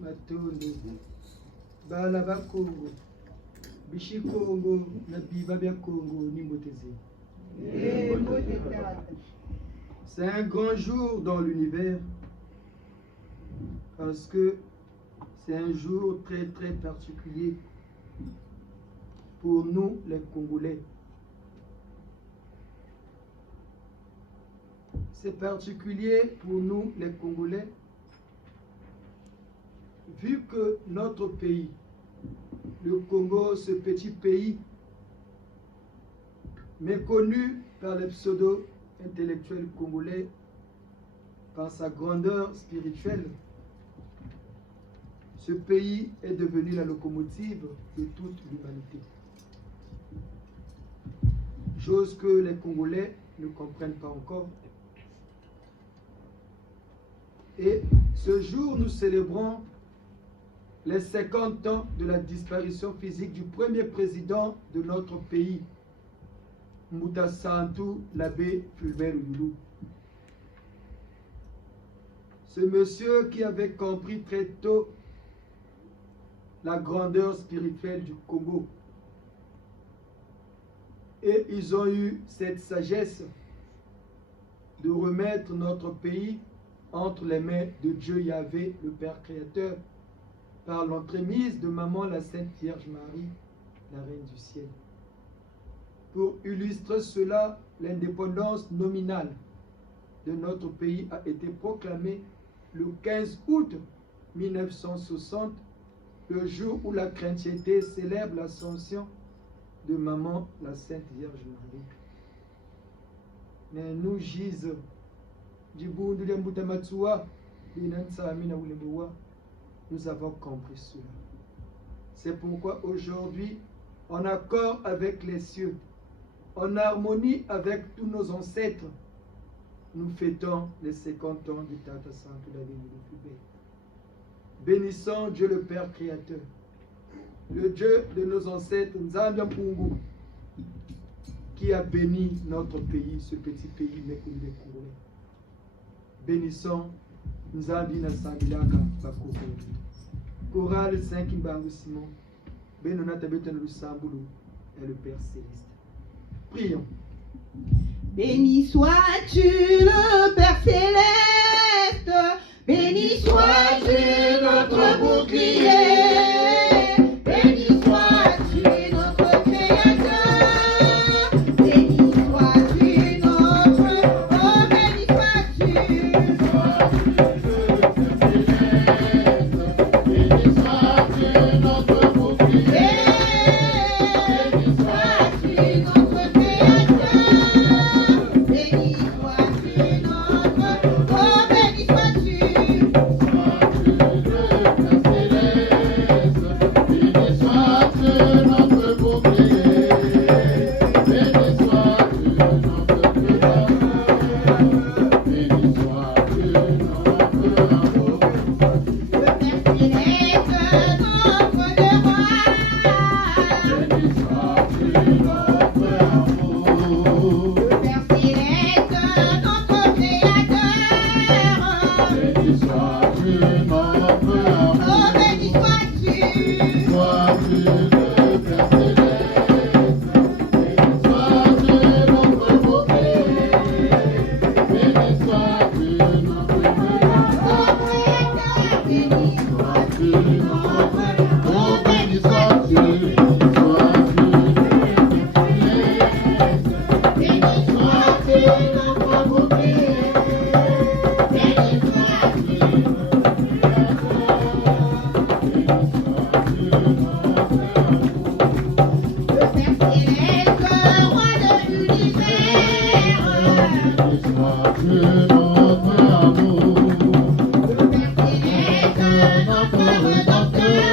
matondo bana ba Congo bishi Congo na biba bya Congo ni mbotezi. C'est un grand jour dans l'univers parce que c'est un jour très très particulier pour nous les Congolais. C'est particulier pour nous les Congolais vu que notre pays, le Congo, ce petit pays méconnu par les pseudo-intellectuels congolais par sa grandeur spirituelle, ce pays est devenu la locomotive de toute l'humanité. Chose que les Congolais ne comprennent pas encore. Et ce jour, nous célébrons les 50 ans de la disparition physique du premier président de notre pays, Mbuta Santu l'abbé Fulbert Oyoulou. Ce monsieur qui avait compris très tôt la grandeur spirituelle du Congo. Et ils ont eu cette sagesse de remettre notre pays entre les mains de Dieu Yahvé, le Père Créateur, par l'entremise de Maman la Sainte Vierge Marie, la Reine du Ciel. Pour illustrer cela, l'indépendance nominale de notre pays a été proclamée le 15 août 1960, le jour où la chrétienté célèbre l'ascension de Maman la Sainte Vierge Marie. Mais nous gisons nous avons compris cela. C'est pourquoi aujourd'hui, en accord avec les cieux, en harmonie avec tous nos ancêtres, nous fêtons les 50 ans du Tata Santu l'abbé Fulbert. Bénissons Dieu le Père Créateur, le Dieu de nos ancêtres, Nzambi Mpungu, qui a béni notre pays, ce petit pays méconnu des Congolais. Bénissons Nzambi na Sambilaka Bakoko. Chorale 5 Mbangu Simon, Benonata Betano Sambulu et le Père Céleste. Prions. Béni sois-tu le Père Céleste, béni sois-tu notre bouclier. Notre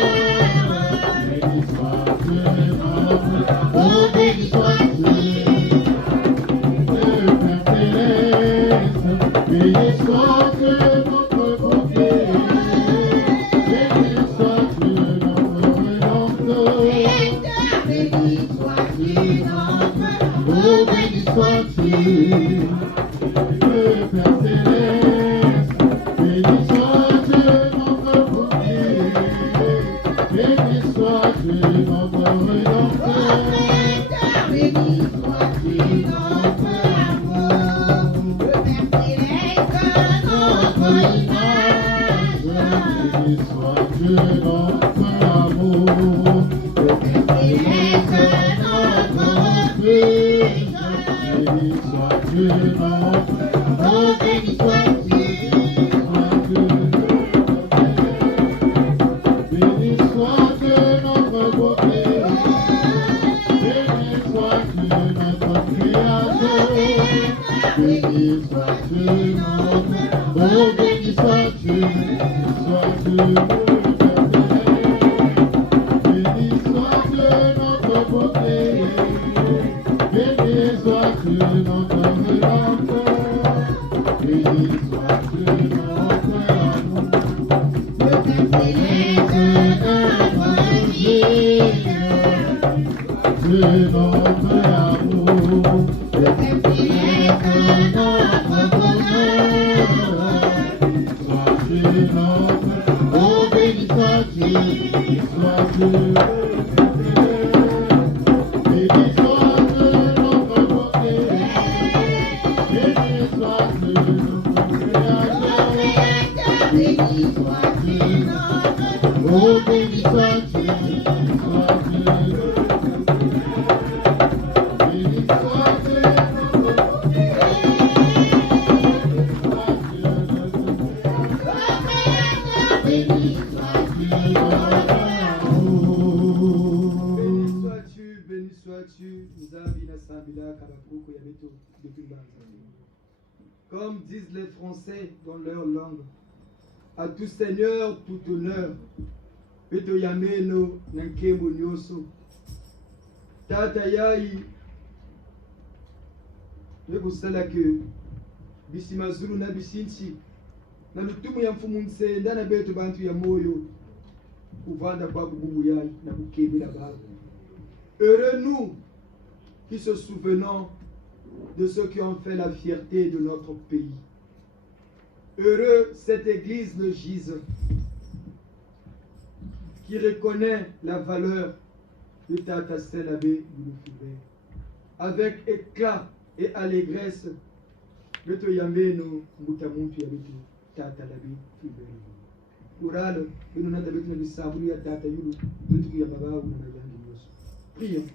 Comme disent les Français dans leur langue, à tout Seigneur, tout honneur, Peto Yameno, Nankemo Nyoso, Tata Yai, je vous salue que Bisimazulu na Bisinchi, na lutumu ya mfumunse, ndana beto bantu ya moyo, uvanda kwa kububu yai, na kukebi la bague. Heureux nous qui se souvenons de ceux qui ont fait la fierté de notre pays. Heureux cette église de Gise qui reconnaît la valeur de Tata Selabé Bouloufibé. Avec éclat et allégresse, Beto Yameno Mutamuntu Yabetu Tata Labi Fibé. Oral, nous n'avons pas de sabouli à Tata Yulu, Betu Yamaba ou Namayandi Yosu. Prions.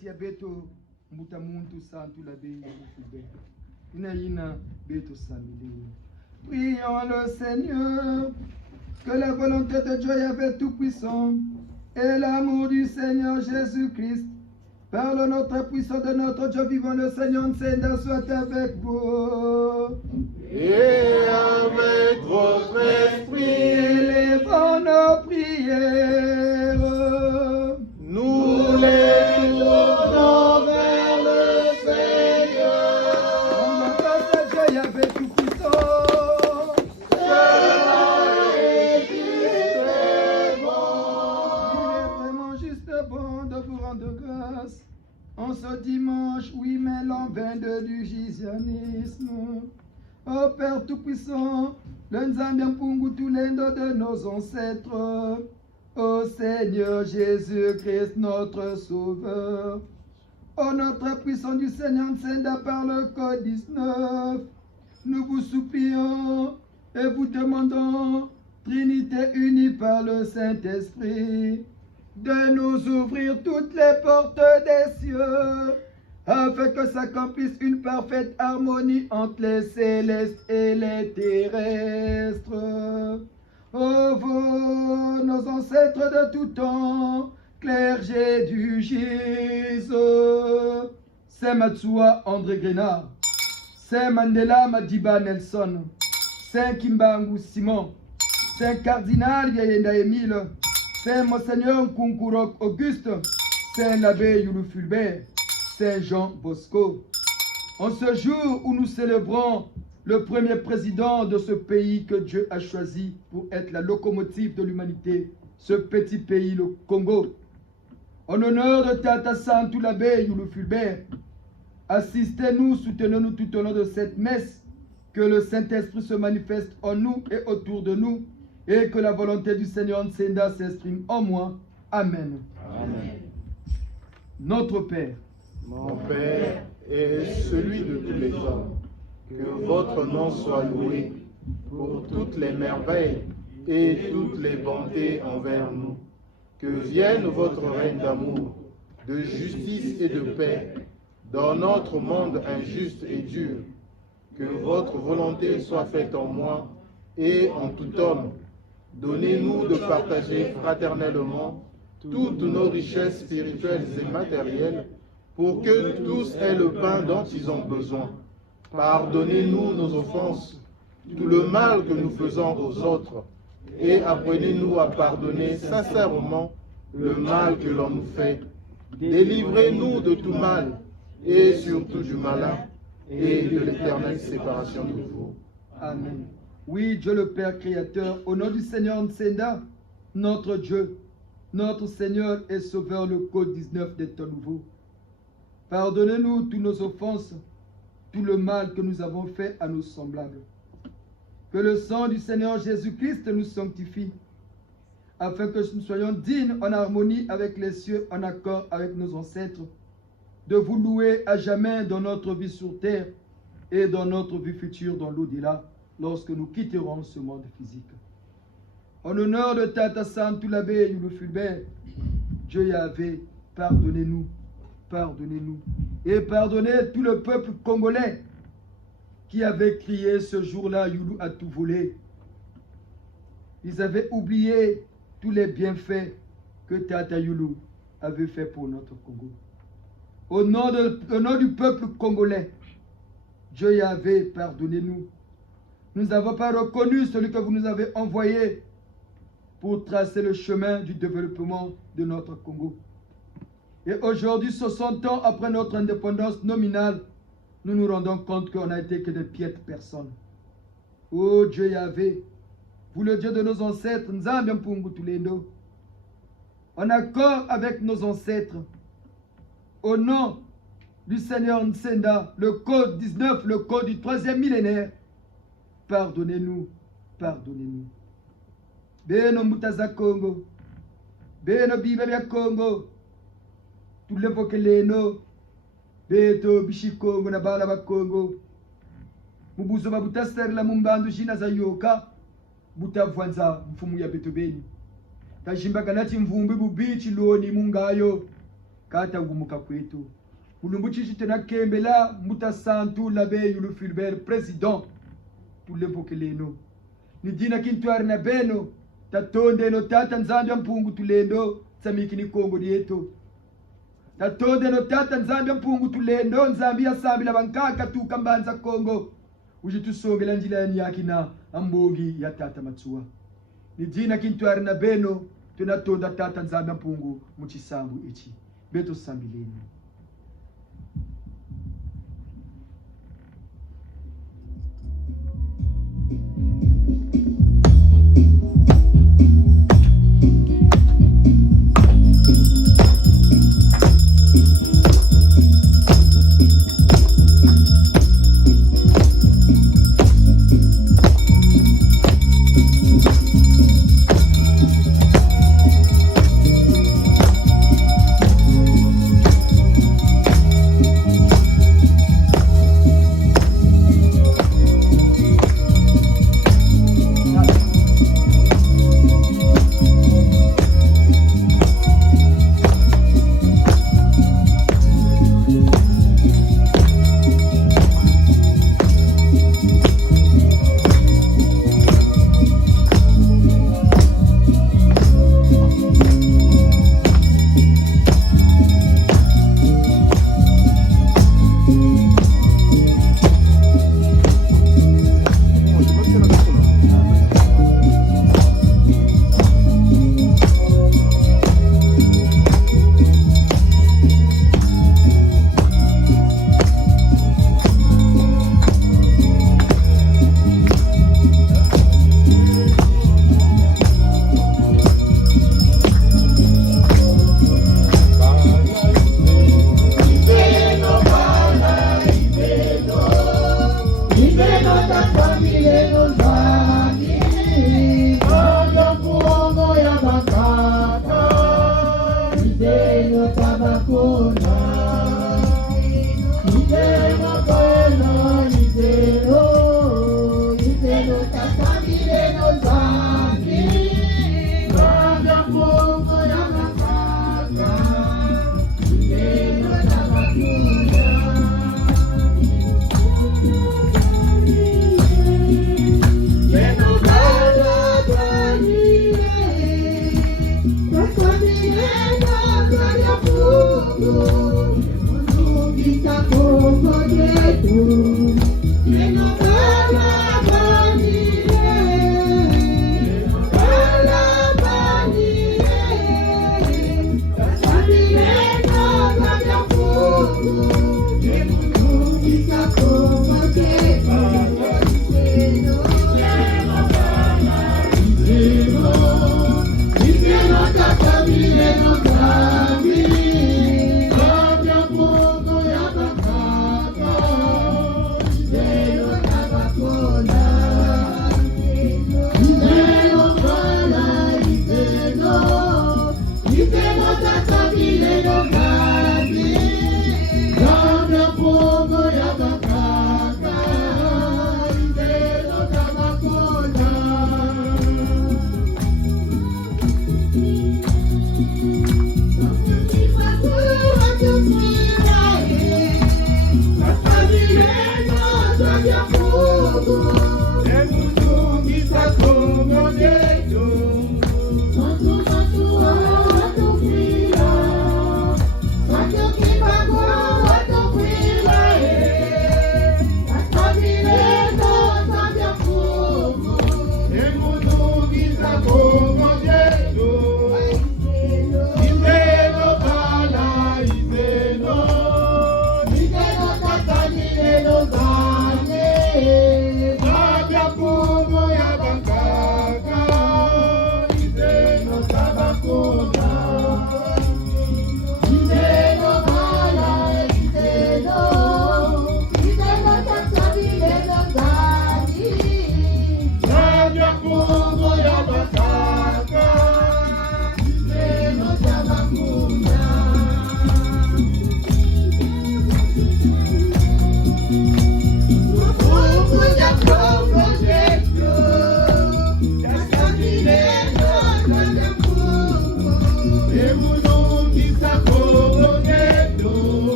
kati ya beto mbuta muntu santu la be fube. Inaina beto samili. Prions le Seigneur, que la volonté de Dieu Yahvé Tout-Puissant et l'amour du Seigneur Jésus-Christ, par le notre puissant de notre Dieu vivant, le Seigneur Nsenda, soit avec vous. Et avec votre esprit, élevons nos prières. Nous les tournons vers le Seigneur. Notre Dieu Yahvé Tout-Puissant, en ce dimanche 8 mai l'an 22 du Gizianisme. Ô Père Tout-Puissant, le Nzambi Mpungu Tulendo de nos ancêtres, ô Seigneur Jésus-Christ, notre Sauveur, ô notre puissant du Seigneur Nsenda par le Code 19, nous vous supplions et vous demandons, Trinité unie par le Saint-Esprit, de nous ouvrir toutes les portes des cieux, afin que s'accomplisse une parfaite harmonie entre les célestes et les terrestres. Ô vous, nos ancêtres de tout temps, clergé du Gise, Saint Matsua André Grenard, Saint Mandela Madiba Nelson, Saint Kimbangu Simon, Saint Cardinal Yayenda Émile, Saint Monseigneur Nkunkurok Auguste, Saint l'abbé Youlou Fulbert, Saint Jean Bosco. En ce jour où nous célébrons le premier président de ce pays que Dieu a choisi pour être la locomotive de l'humanité, ce petit pays, le Congo, en honneur de Tata Santou l'abbé Youlou Fulbert, assistez-nous, soutenez-nous tout au long de cette messe, que le Saint-Esprit se manifeste en nous et autour de nous, et que la volonté du Seigneur Nsenda s'exprime en moi. Amen. Amen. Notre Père, Mon Père et celui de tous les hommes, que votre nom soit loué pour toutes les merveilles et toutes les bontés envers nous. Que vienne votre règne d'amour, de justice et de paix dans notre monde injuste et dur. Que votre volonté soit faite en moi et en tout homme. Donnez-nous de partager fraternellement toutes nos richesses spirituelles et matérielles pour que tous aient le pain dont ils ont besoin. Pardonnez-nous nos offenses, tout le mal que nous faisons aux autres, et apprenez-nous à pardonner sincèrement le mal que l'on nous fait. Délivrez-nous de tout mal, et surtout du malin, et de l'éternelle séparation de vous. Amen. Oui, Dieu le Père Créateur, au nom du Seigneur Nsenda, notre Dieu, notre Seigneur et Sauveur, le Code 19 des temps nouveaux. Pardonnez-nous toutes nos offenses, tout le mal que nous avons fait à nos semblables. Que le sang du Seigneur Jésus-Christ nous sanctifie, afin que nous soyons dignes en harmonie avec les cieux, en accord avec nos ancêtres, de vous louer à jamais dans notre vie sur terre et dans notre vie future dans l'au-delà, lorsque nous quitterons ce monde physique. En honneur de Tata Santou l'abbé Youlou Fulbert, Dieu Yahvé, pardonnez-nous, pardonnez-nous, et pardonnez tout le peuple congolais qui avait crié ce jour-là, Youlou a tout volé. Ils avaient oublié tous les bienfaits que Tata Youlou avait fait pour notre Congo. Au nom du peuple congolais, Dieu Yahvé, pardonnez-nous. Nous n'avons pas reconnu celui que vous nous avez envoyé pour tracer le chemin du développement de notre Congo. Et aujourd'hui, 60 ans après notre indépendance nominale, nous nous rendons compte qu'on n'a été que de piètres personnes. Oh Dieu Yahvé, vous le Dieu de nos ancêtres, Nzambi Mpungu Tulendo, en accord avec nos ancêtres, au nom du Seigneur Nsenda, le Code 19, le Code du 3e millénaire, pardonnez-nous, pardonnez-nous. Beno Mutaza Congo, Beno Biblia Congo, tout l'évoque l'eno, Beto Bishi Congo, Nabala ba Congo, Mubuzo Babutasser la Mumbandu Jina Zayoka, Butavwanza, Mfumu ya Beto Beni. Tajimba Ganati Mvumbi Bubichi Loni Mungayo, kata gumuka kwetu ulumbuchishi tena kembela muta santu labe yulu Fulbert président tulevoke leno ni dina kintuari na beno tatonde no tata nzambi mpungu tulendo tsamiki ni Kongo dieto tatonde no tata nzambi mpungu tulendo nzambi ya sambi la bankaka tukambanza Kongo ujitusongela njila ya nyakina ambogi ya tata matsua ni dina kintuari na beno tunatonda tata nzambi mpungu muchisambu ichi beto sambileni.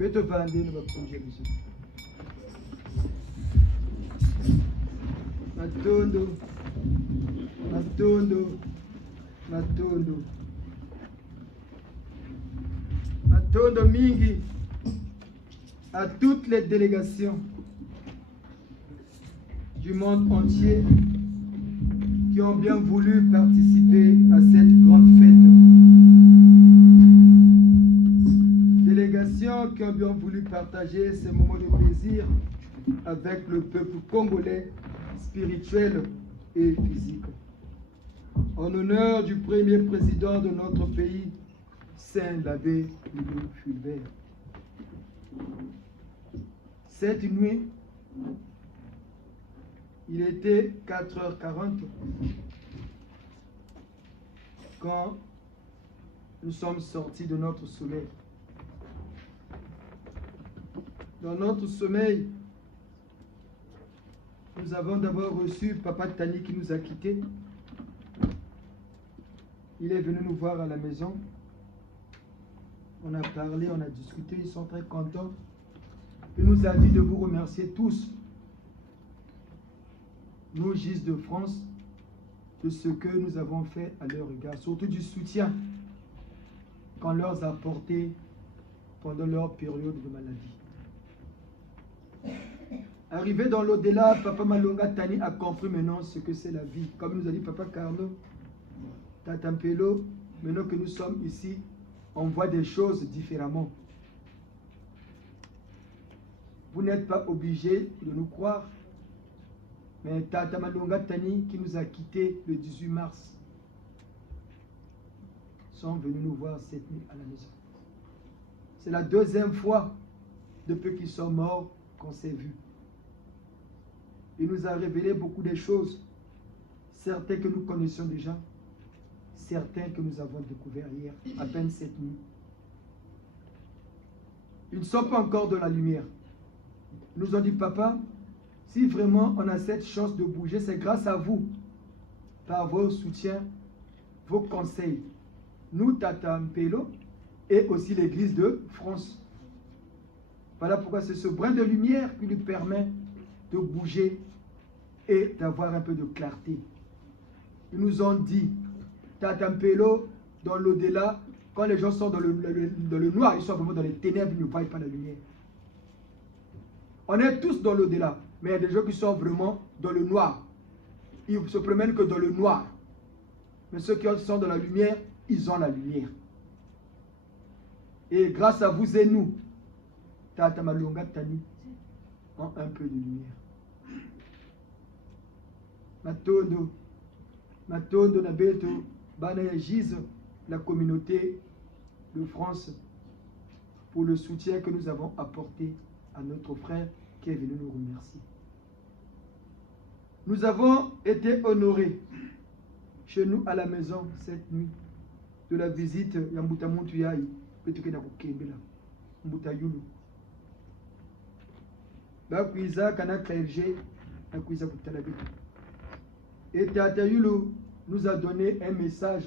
betovandeni bakunje biso matondo Matondo, Matondo. Matondo mingi à toutes les délégations du monde entier qui ont bien voulu participer à cette grande fête. Délégations qui ont bien voulu partager ces moments de plaisir avec le peuple congolais, spirituel et physique. En honneur du premier président de notre pays, Saint l'abbé Louis Fulbert. Cette nuit, il était 4h40 quand nous sommes sortis de notre sommeil. Dans notre sommeil, nous avons d'abord reçu Papa Tani qui nous a quittés. Il est venu nous voir à la maison. On a parlé, on a discuté, ils sont très contents. Il nous a dit de vous remercier tous, nous, Gis de France, de ce que nous avons fait à leur égard, surtout du soutien qu'on leur a apporté pendant leur période de maladie. Arrivé dans l'au-delà, Papa Malonga Tani a compris maintenant ce que c'est la vie. Comme nous a dit Papa Carlo, Tata Mpelo, maintenant que nous sommes ici, on voit des choses différemment. Vous n'êtes pas obligés de nous croire, mais Tata Malonga Tani, qui nous a quittés le 18 mars, sont venus nous voir cette nuit à la maison. C'est la deuxième fois depuis qu'ils sont morts qu'on s'est vus. Il nous a révélé beaucoup de choses, certains que nous connaissions déjà, certains que nous avons découverts hier, à peine cette nuit. Ils ne sont pas encore dans la lumière. Ils nous ont dit, papa, si vraiment on a cette chance de bouger, c'est grâce à vous, par vos soutiens, vos conseils. Nous, Tata Mpelo, et aussi l'Église de France. Voilà pourquoi c'est ce brin de lumière qui lui permet de bouger et d'avoir un peu de clarté. Ils nous ont dit, Tata Mpelo, dans l'au-delà, quand les gens sont dans le noir, ils sont vraiment dans les ténèbres, ils ne voient pas la lumière. On est tous dans l'au-delà, mais il y a des gens qui sont vraiment dans le noir. Ils se promènent que dans le noir. Mais ceux qui sont dans la lumière, ils ont la lumière. Et grâce à vous et nous, Tata Malonga Tani ont un peu de lumière. Matondo, Matondo Nabeto, Bana Gise, la communauté de France, pour le soutien que nous avons apporté à notre frère qui est venu nous remercier. Nous avons été honorés chez nous à la maison cette nuit de la visite Yambuta Montuyai, Petuke Nakukembela, Mbuta Yulu. Bakuiza Kana Klergé, Bakuiza Kutalabito. Et Tata Yulu nous a donné un message,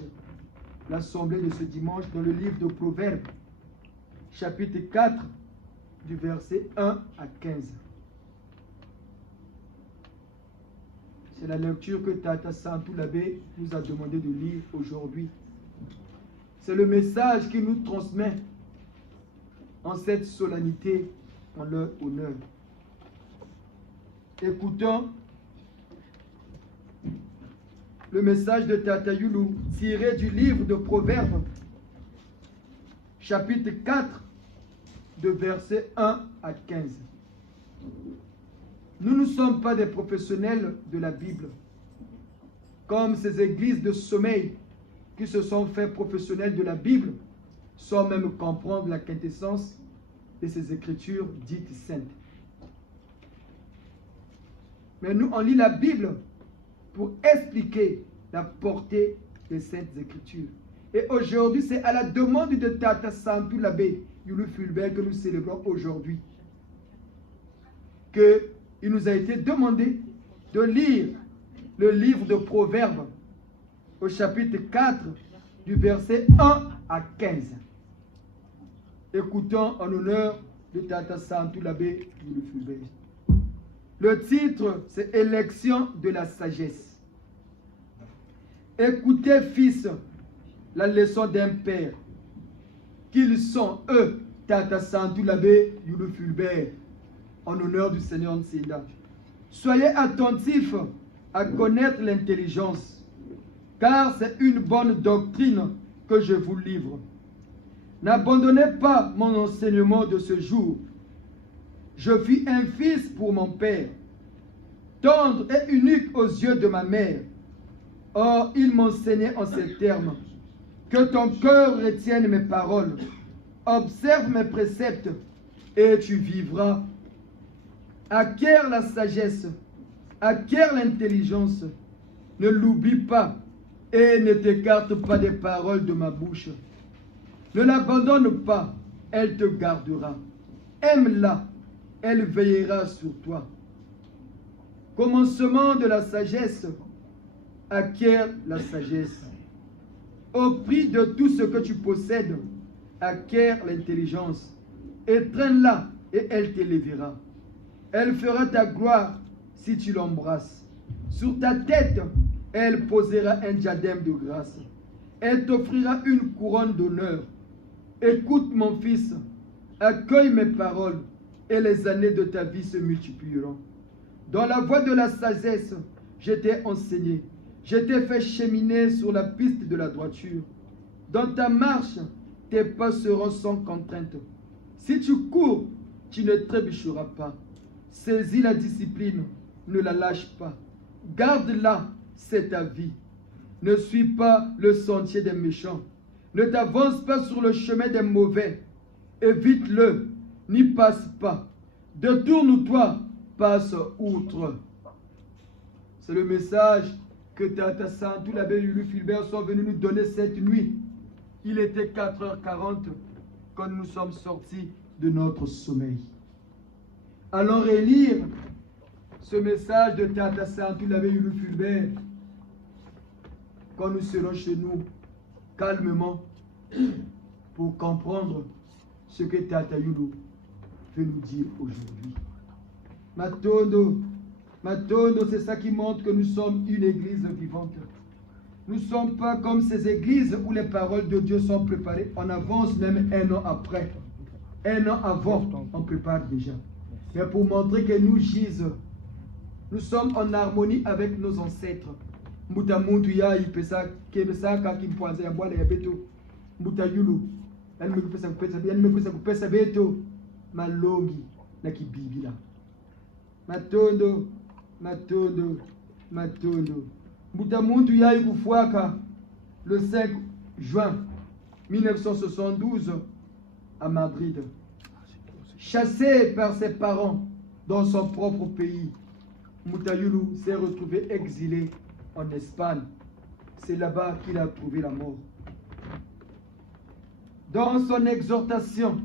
l'assemblée de ce dimanche, dans le livre de Proverbes, chapitre 4, du verset 1 à 15. C'est la lecture que Tata Santou l'abbé nous a demandé de lire aujourd'hui. C'est le message qu'il nous transmet en cette solennité, en leur honneur. Écoutons le message de Tata Yulu tiré du livre de Proverbes, chapitre 4, de versets 1 à 15. Nous ne sommes pas des professionnels de la Bible, comme ces églises de sommeil qui se sont fait professionnels de la Bible, sans même comprendre la quintessence de ces écritures dites saintes. Mais nous, on lit la Bible pour expliquer la portée des saintes écritures. Et aujourd'hui, c'est à la demande de Tata Santou l'abbé Yulu Fulbert que nous célébrons aujourd'hui, qu'il nous a été demandé de lire le livre de Proverbes au chapitre 4 du verset 1 à 15. Écoutons en honneur de Tata Santou l'abbé Yulu Fulbert. Le titre, c'est Élection de la sagesse. Écoutez, fils, la leçon d'un père. Qu'ils sont, eux, Tata Santou l'abbé Youlou Fulbert, en honneur du Seigneur Nsinda. Soyez attentifs à connaître l'intelligence, car c'est une bonne doctrine que je vous livre. N'abandonnez pas mon enseignement de ce jour. Je fus un fils pour mon père, tendre et unique aux yeux de ma mère. Or, il m'enseignait en ces termes: que ton cœur retienne mes paroles, observe mes préceptes, et tu vivras. Acquiert la sagesse, acquiert l'intelligence, ne l'oublie pas, et ne t'écarte pas des paroles de ma bouche. Ne l'abandonne pas, elle te gardera. Aime-la, elle veillera sur toi. Commencement de la sagesse, acquiert la sagesse. Au prix de tout ce que tu possèdes, acquiert l'intelligence. Étreins-la et elle t'élèvera. Elle fera ta gloire si tu l'embrasses. Sur ta tête, elle posera un diadème de grâce. Elle t'offrira une couronne d'honneur. Écoute, mon fils, accueille mes paroles, et les années de ta vie se multiplieront. Dans la voie de la sagesse, je t'ai enseigné. Je t'ai fait cheminer sur la piste de la droiture. Dans ta marche, tes pas seront sans contrainte. Si tu cours, tu ne trébucheras pas. Saisis la discipline, ne la lâche pas. Garde-la, c'est ta vie. Ne suis pas le sentier des méchants. Ne t'avance pas sur le chemin des mauvais. Évite-le, n'y passe pas. Détourne-toi, passe outre. C'est le message que Tata Santou, l'abbé Youlou Fulbert sont venus nous donner cette nuit. Il était 4h40 quand nous sommes sortis de notre sommeil. Allons relire ce message de Tata Santou, l'abbé Youlou Fulbert, quand nous serons chez nous, calmement, pour comprendre ce que Tata Youlou veut nous dire aujourd'hui. Matondo, c'est ça qui montre que nous sommes une église vivante. Nous ne sommes pas comme ces églises où les paroles de Dieu sont préparées. On avance même un an après. Un an avant, on prépare déjà. Mais pour montrer que nous gisons, nous sommes en harmonie avec nos ancêtres. Mutamuntu ya ipesa kenesaka kimpoanza ya bwala ya beto. Mutayulu. Yani mekupesa kupesa beto. Malongi na kibibila. Matondo. Mutamuntu ya kufuaka le 5 juin 1972 à Madrid. Chassé par ses parents dans son propre pays, Mutayulu s'est retrouvé exilé en Espagne. C'est là-bas qu'il a trouvé la mort. Dans son exhortation,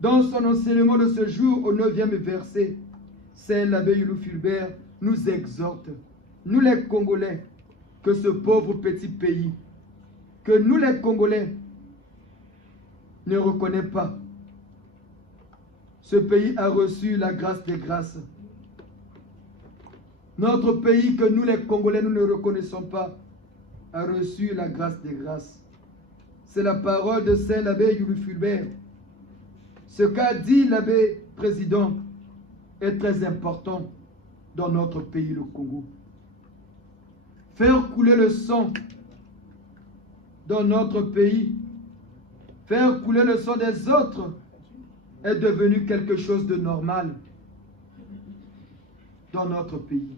dans son enseignement de ce jour au 9e verset, Saint l'abbé Youlou Fulbert nous exhorte, nous les Congolais, que ce pauvre petit pays, que nous les Congolais ne reconnaissons pas. Ce pays a reçu la grâce des grâces. Notre pays que nous les Congolais, nous ne reconnaissons pas, a reçu la grâce des grâces. C'est la parole de Saint l'abbé Youlou Fulbert. Ce qu'a dit l'abbé président est très important dans notre pays, le Congo. Faire couler le sang dans notre pays, faire couler le sang des autres est devenu quelque chose de normal dans notre pays.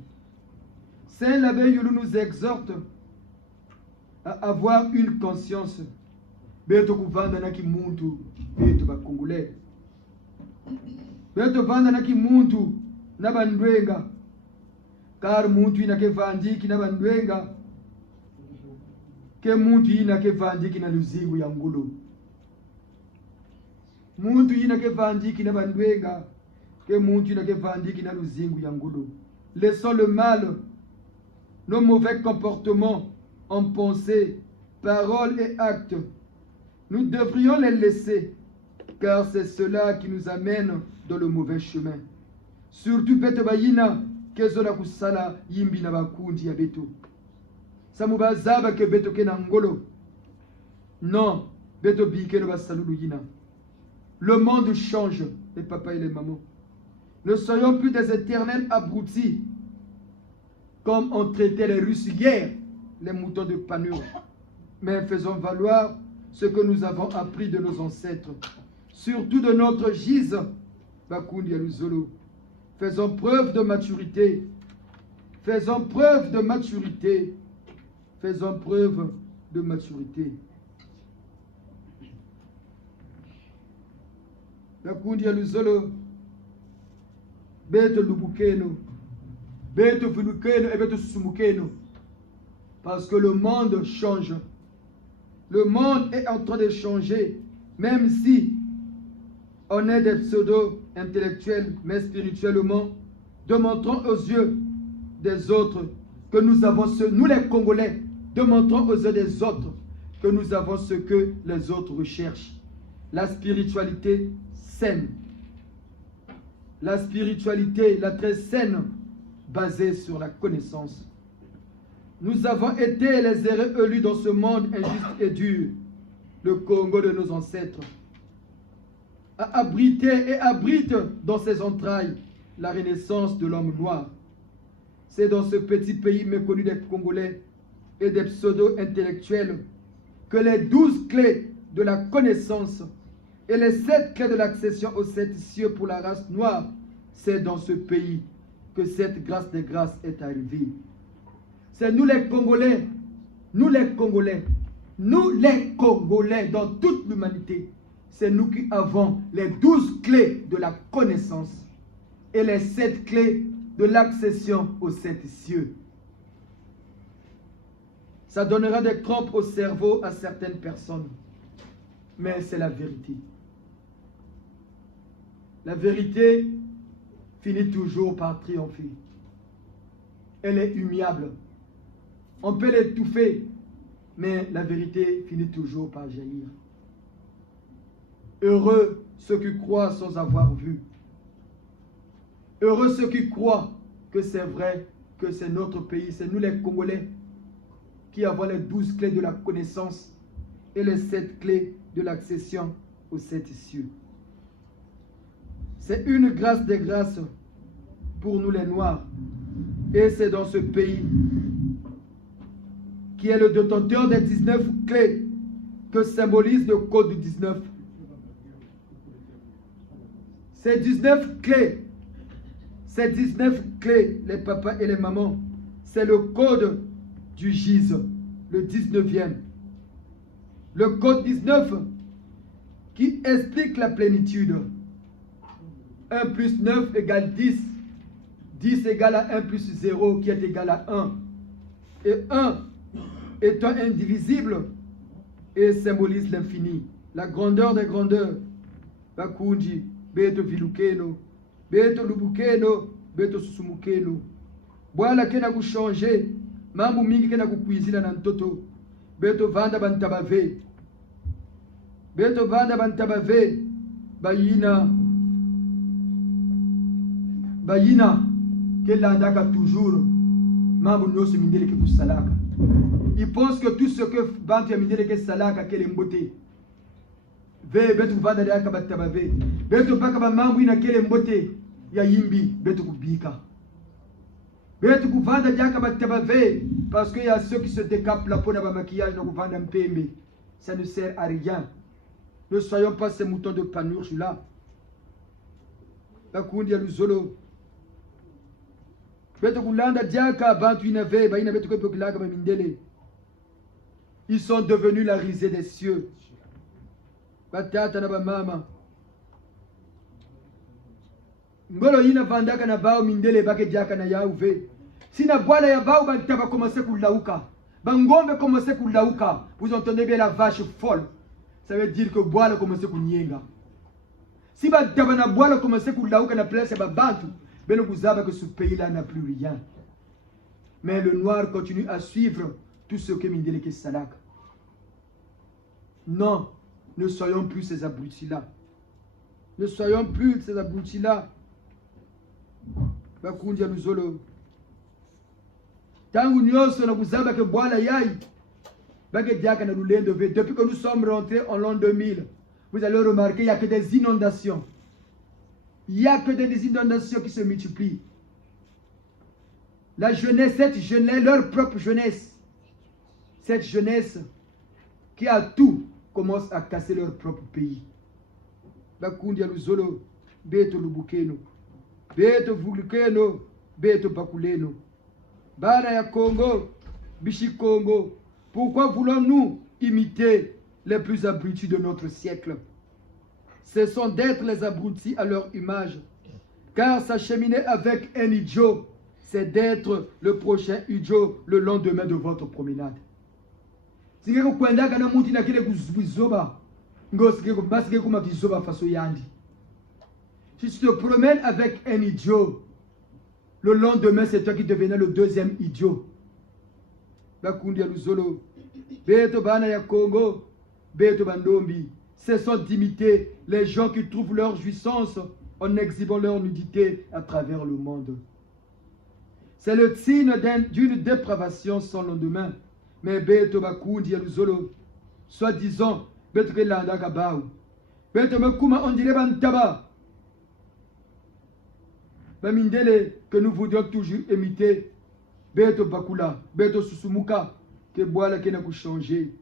Saint l'abbé Youlou nous exhorte à avoir une conscience. Beto kuvanda na kimuntu, beto bakongolais. Beto vanda na kimuntu na bandwenga. Car muntu ina ke vandiki na bandwenga. Ke muntu ina ke vandiki na luzingu ya ngulu. Muntu ina ke vandiki na bandwenga. Ke muntu ina ke vandiki na luzingu ya ngulu. Laissons le mal, nos mauvais comportements en pensée, paroles et actes. Nous devrions les laisser, car c'est cela qui nous amène dans le mauvais chemin. Surtout Beto Bayina, Kezola Kusala, Yimbi na Bakundi ya Beto. Samuba zaba ke beto ke nangolo. Non, beto bike no basalulu yina. Le monde change, les papas et les mamans. Ne soyons plus des éternels abrutis, comme on traitait les Russes hier, les moutons de panure. Mais faisons valoir ce que nous avons appris de nos ancêtres, surtout de notre gise, Bakundi Aluzolo. Faisons preuve de maturité. Faisons preuve de maturité. Faisons preuve de maturité. Bakundi Aluzolo. Beto lubukeno. Beto fulukeno et beto susumukeno. Parce que le monde change. Le monde est en train de changer, même si on est des pseudo-intellectuels, mais spirituellement, démontrons aux yeux des autres que nous avons nous les Congolais, démontrons aux yeux des autres que nous avons ce que les autres recherchent. La spiritualité saine. La spiritualité, la très saine, basée sur la connaissance. Nous avons été les heureux élus dans ce monde injuste et dur. Le Congo de nos ancêtres a abrité et abrite dans ses entrailles la renaissance de l'homme noir. C'est dans ce petit pays méconnu des Congolais et des pseudo-intellectuels que les 12 clés de la connaissance et les 7 clés de l'accession aux 7 cieux pour la race noire, c'est dans ce pays que cette grâce des grâces est arrivée. C'est nous les Congolais, nous les Congolais, nous les Congolais dans toute l'humanité. C'est nous qui avons les 12 clés de la connaissance et les 7 clés de l'accession aux 7 cieux. Ça donnera des crampes au cerveau à certaines personnes, mais c'est la vérité. La vérité finit toujours par triompher. Elle est humiliable. On peut l'étouffer, mais la vérité finit toujours par jaillir. Heureux ceux qui croient sans avoir vu. Heureux ceux qui croient que c'est vrai, que c'est notre pays, c'est nous les Congolais qui avons les 12 clés de la connaissance et les 7 clés de l'accession aux 7 cieux. C'est une grâce des grâces pour nous les Noirs. Et c'est dans ce pays qui est le détenteur des 19 clés que symbolise le code du 19. Ces 19 clés, les papas et les mamans, c'est le code du gise, le 19e. Le code 19 qui explique la plénitude. 1 plus 9 égale 10. 10 égale à 1 plus 0 qui est égal à 1. Et 1 étant indivisible et symbolise l'infini, la grandeur des grandeurs. Bakunji, beto vilukeno, beto lubukeno, beto susumukeno. Bwala kena kuchanger, mambo mingi kena kukuizila na ntoto. Beto vanda bantabave. Beto vanda bantabave. Bayina kela andaka toujours mambo nyose mindele ke kusalaka. Il pense que tout ce que bantu ya mindele ke salaka kele mbote. Ve betu vanda de akabata ve. Betu paka ba mambo ina kele mbote ya yimbi betu kubika. Betu kuvanda de akabata ve parce qu'il y a ceux qui se décapent la peau na ba maquillage na kuvanda mpembe. Ça ne sert à rien. Ne soyons pas ces moutons de panurge là. Bakundi ya luzolo. Ils sont devenus la risée des cieux. Ngolo yina vandaka na bao mindele bake diaka na yauve. Sina bwala ya bao bantaba commencer kulauka. Bangombe commencer kulauka. Vous entendez bien la vache folle. Ça veut dire que bwala commencer kunyenga. Si bantaba na bwala commencer kulauka na place ya bantu. Que ce pays-là n'a plus rien. Mais le noir continue à suivre tout ce que Mindeleke Salak. Non, ne soyons plus ces abrutis-là. Ne soyons plus ces abrutis-là. Bakundia Luzolo. Tangu nyonso na kuzaba ke bwala yai. Depuis que nous sommes rentrés en l'an 2000, vous allez remarquer, il n'y a que des inondations. Il n'y a que des inondations qui se multiplient. La jeunesse, cette jeunesse, leur propre jeunesse, cette jeunesse qui a tout, commence à casser leur propre pays. Bakundi aluzolo, beto lubukeno, beto vulukeno, beto bakuleno. Bara ya Congo, bichi Congo. Pourquoi voulons-nous imiter les plus abrutis de notre siècle? Ce sont d'être les abrutis à leur image. Car s'acheminer avec un idiot, c'est d'être le prochain idiot le lendemain de votre promenade. Si tu te promènes avec un idiot, le lendemain c'est toi qui devenais le deuxième idiot. Bakundi aluzolo, beto bana ya Congo, beto bandombi, cessons d'imiter les gens qui trouvent leur jouissance en exhibant leur nudité à travers le monde. C'est le signe d'une dépravation sans lendemain. Mais beto bakundi aluzolo, soi-disant, beto ke landa kabau, beto mekuma on dirait bantaba. Bamindele que nous voudrions toujours imiter. Beto bakula, beto susumuka, que boala qui n'a qu'à changer.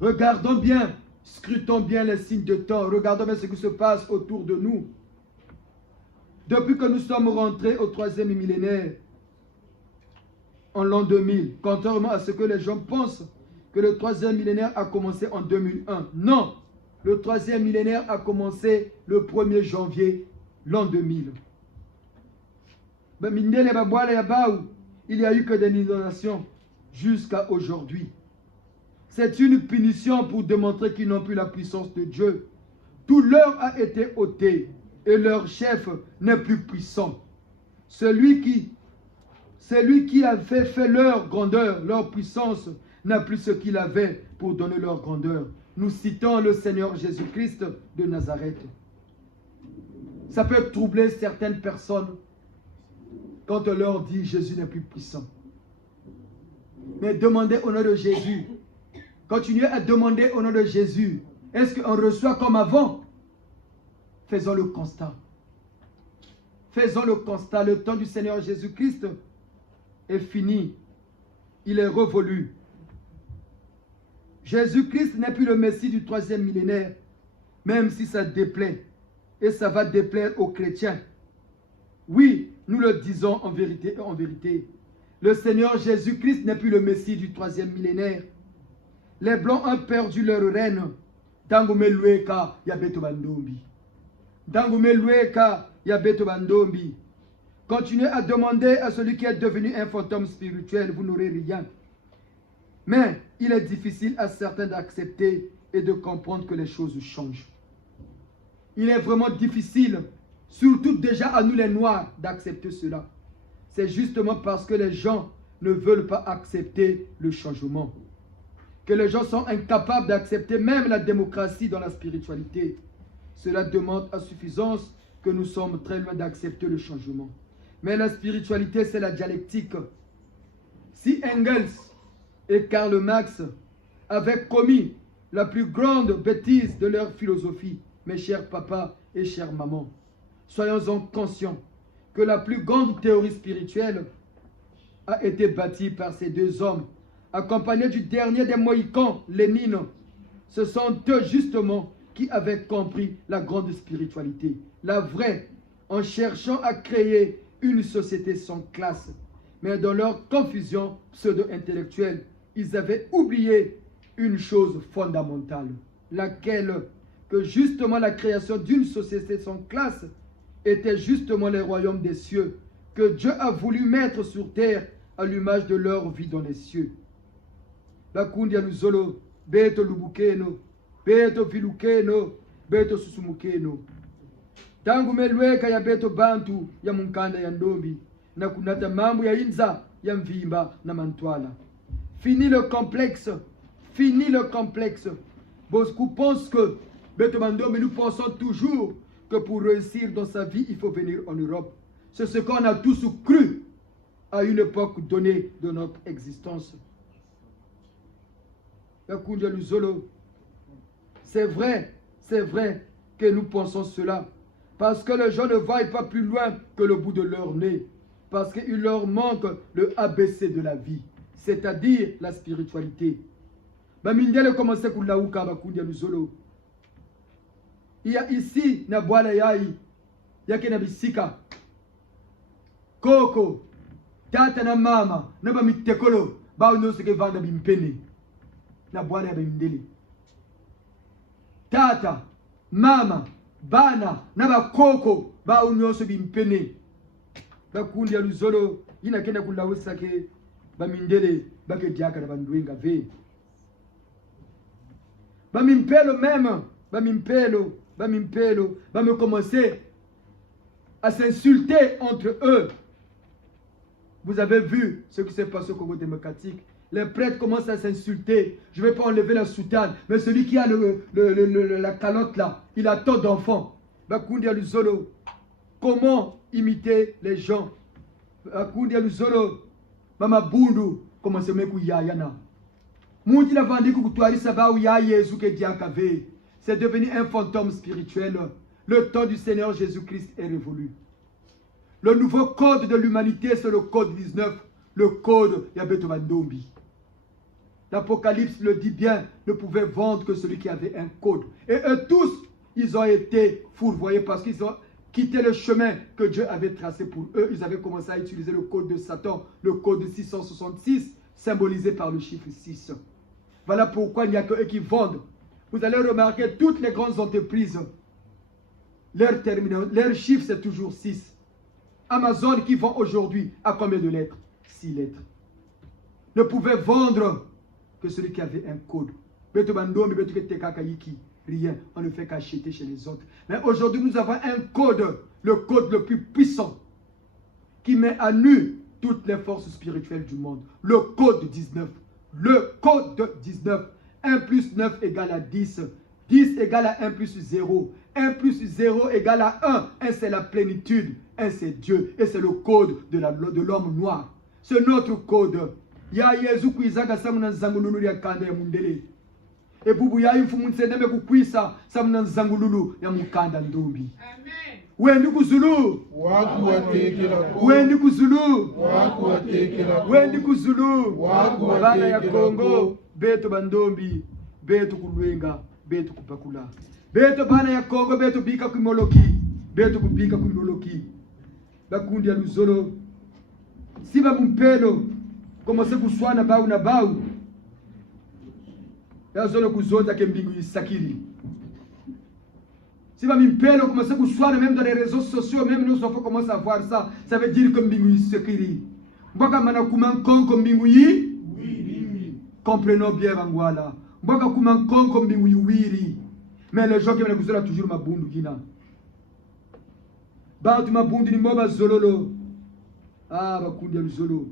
Regardons bien, scrutons bien les signes de temps, regardons bien ce qui se passe autour de nous. Depuis que nous sommes rentrés au 3e millénaire, en l'an 2000, contrairement à ce que les gens pensent, que le 3e millénaire a commencé en 2001. Non, le 3e millénaire a commencé le 1er janvier l'an 2000. Il n'y a eu que des inondations jusqu'à aujourd'hui. C'est une punition pour démontrer qu'ils n'ont plus la puissance de Dieu. Tout leur a été ôté et leur chef n'est plus puissant. Celui qui avait fait leur grandeur, leur puissance, n'a plus ce qu'il avait pour donner leur grandeur. Nous citons le Seigneur Jésus-Christ de Nazareth. Ça peut troubler certaines personnes quand on leur dit Jésus n'est plus puissant. Mais demandez au nom de Jésus. Continuez à demander au nom de Jésus. Est-ce qu'on reçoit comme avant? Faisons le constat. Faisons le constat. Le temps du Seigneur Jésus-Christ est fini. Il est révolu. Jésus-Christ n'est plus le Messie du 3e millénaire. Même si ça déplaît. Et ça va déplaire aux chrétiens. Oui, nous le disons en vérité et en vérité. Le Seigneur Jésus-Christ n'est plus le Messie du 3e millénaire. Les Blancs ont perdu leur reine. Dangumelueka yabeto bandombi. Dangumelueka yabeto bandombi. Continuez à demander à celui qui est devenu un fantôme spirituel, vous n'aurez rien. Mais il est difficile à certains d'accepter et de comprendre que les choses changent. Il est vraiment difficile, surtout déjà à nous les Noirs, d'accepter cela. C'est justement parce que les gens ne veulent pas accepter le changement. Que les gens sont incapables d'accepter même la démocratie dans la spiritualité. Cela demande à suffisance que nous sommes très loin d'accepter le changement. Mais la spiritualité, c'est la dialectique. Si Engels et Karl Marx avaient commis la plus grande bêtise de leur philosophie, mes chers papas et chères mamans, soyons-en conscients que la plus grande théorie spirituelle a été bâtie par ces deux hommes, accompagnés du dernier des Mohicans, Lénine. Ce sont eux justement qui avaient compris la grande spiritualité, la vraie, en cherchant à créer une société sans classe. Mais dans leur confusion pseudo-intellectuelle, ils avaient oublié une chose fondamentale, laquelle que justement la création d'une société sans classe était justement les royaumes des cieux, que Dieu a voulu mettre sur terre à l'image de leur vie dans les cieux. Bakundia luzolo, beto lubukeno, beto filukeno, beto susumukeno. Tangu melweka ya beto bantu ya munkanda ya ndombi, na kunata mambo ya inza ya mvimba na mantwala. Fini le complexe, fini le complexe. Beaucoup pensent que beto bando, mais nous pensons toujours que pour réussir dans sa vie, il faut venir en Europe. C'est ce qu'on a tous cru. à une époque donnée de notre existence. C'est vrai que nous pensons cela. Parce que les gens ne voient pas plus loin que le bout de leur nez. Parce qu'il leur manque le ABC de la vie. C'est-à-dire la spiritualité. Il y a ici, na bwala yai, yake na bisika, koko, tata na mama, na ba mitekolo, ba unyose ke vanda bimpene, na bwala ya bimdeli. Tata, mama, bana, na ba koko, ba unyose bimpene. Ba kundi ya luzolo, ina kenda kulawisa ke, ba mindele, ba ke diaka na bandwenga ve. Ba mimpelo même, ba mimpelo, va me commencer à s'insulter entre eux. Vous avez vu ce qui s'est passé au Congo démocratique. Les prêtres commencent à s'insulter. Je ne vais pas enlever la soutane, mais celui qui a la calotte là, il a tant d'enfants. Comment imiter les gens? Mama Bundu, comment se met Yayana? Mouti la vandi kutuari sabau ya Yesu ke diakave. C'est devenu un fantôme spirituel. Le temps du Seigneur Jésus-Christ est révolu. Le nouveau code de l'humanité, c'est le code 19, le code Yabeto Bandombi. L'Apocalypse le dit bien, ne pouvait vendre que celui qui avait un code. Et eux tous, ils ont été fourvoyés parce qu'ils ont quitté le chemin que Dieu avait tracé pour eux. Ils avaient commencé à utiliser le code de Satan, le code de 666, symbolisé par le chiffre 6. Voilà pourquoi il n'y a que eux qui vendent. Vous allez remarquer, toutes les grandes entreprises, leur chiffre c'est toujours 6. Amazon qui vend aujourd'hui à combien de lettres? 6 lettres. Ne pouvait vendre que celui qui avait un code. Rien, on ne fait qu'acheter chez les autres. Mais aujourd'hui nous avons un code, le code le plus puissant, qui met à nu toutes les forces spirituelles du monde. Le code 19. Le code 19. 1 plus 9 égale à 10. 10 égale à 1 plus 0. 1 plus 0 égale à 1. 1 c'est la plénitude. 1 c'est Dieu. Et c'est le code de l'homme noir. C'est notre code. Ya Yesu kuizaga samuna zangululu ya kanda ya mundele. E bubu ya infumu nseneme kukwisa samuna zangululu ya mukanda ndombi. Amen. Wendi kuzulu. Waku watekela ko. Wendi kuzulu. Waku watekela ko. Wendi kuzulu. Waku Bana ya watekela Kongo. ko. Beto bandombi. Beto kulwenga. Beto kupakula. Beto bana ya Kongo. Beto bika kumoloki. Beto kubika kumoloki. Bakundi ya luzolo. Siba mumpelo. Komose kuswana bau na bau. Ya zolo kuzonda ke mbingu yisakiri. Si va mimpelo commence à kuswana même dans les réseaux sociaux, même nos enfants commencent à voir ça, ça veut dire que mbingu yisekiri. Mboka mana kumankonko mbingu yi? Oui. Comprenons bien Bangwala. Mboka kumankonko mbingu yi wiri. Mais les gens qui viennent kusona toujours mabundu kina. Bantu mabundu ni moba zololo. Ah, bakundi ya zolo.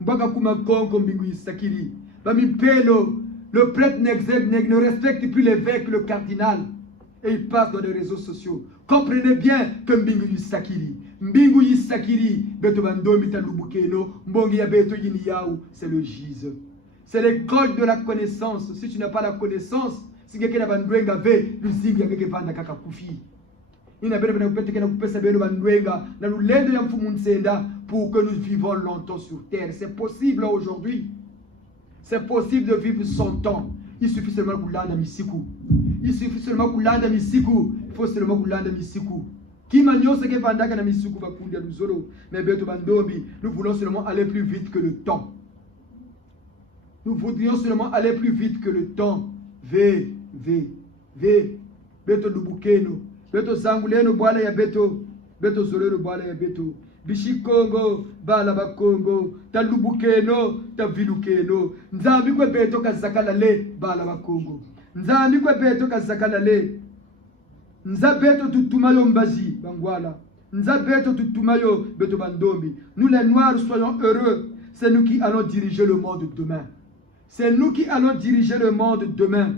Mboka kumankonko mbingu yisakiri. Ba mimpelo, le prêtre ne respecte plus l'évêque, le cardinal. Et il passe dans les réseaux sociaux. Comprenez bien que Mbingu Yisakiri. Mbingu Yisakiri, Beto Bando Mitalubukeno, Mbongi Yabeto Yiniyaou, c'est le gise. C'est l'école de la connaissance. Si tu n'as pas la connaissance, si quelqu'un n'a pas de ve, le zingi yake vanda kaka kufi. Il n'a pas de pète que nous pouvons savoir le bandwenga, dans le lait de Yamfumunsenda, pour que nous vivons longtemps sur terre. C'est possible aujourd'hui. C'est possible de vivre 100 ans. Il suffit seulement de l'anda misiku. Il suffit seulement de l'anda misiku. Il faut seulement de l'anda misiku. Qui manio ce que vandaka na misiku va kundia luzolo. Mais beto bandombi, nous voulons seulement aller plus vite que le temps. Nous voudrions seulement aller plus vite que le temps. Beto lubukeno. Beto zanguleno boala ya beto. Beto zoleno boala ya beto. Bishi Congo, bala ba Congo, ta lubukeno, ta vilukeno. Nzambi kwe beto kazakala le, bala ba Congo. Nzambi kwe beto kazakala le. Nzabeto tutumayo mbazi, bangwala. Nzabeto tutumayo beto bandombi. Nous les noirs soyons heureux. C'est nous qui allons diriger le monde demain. C'est nous qui allons diriger le monde demain.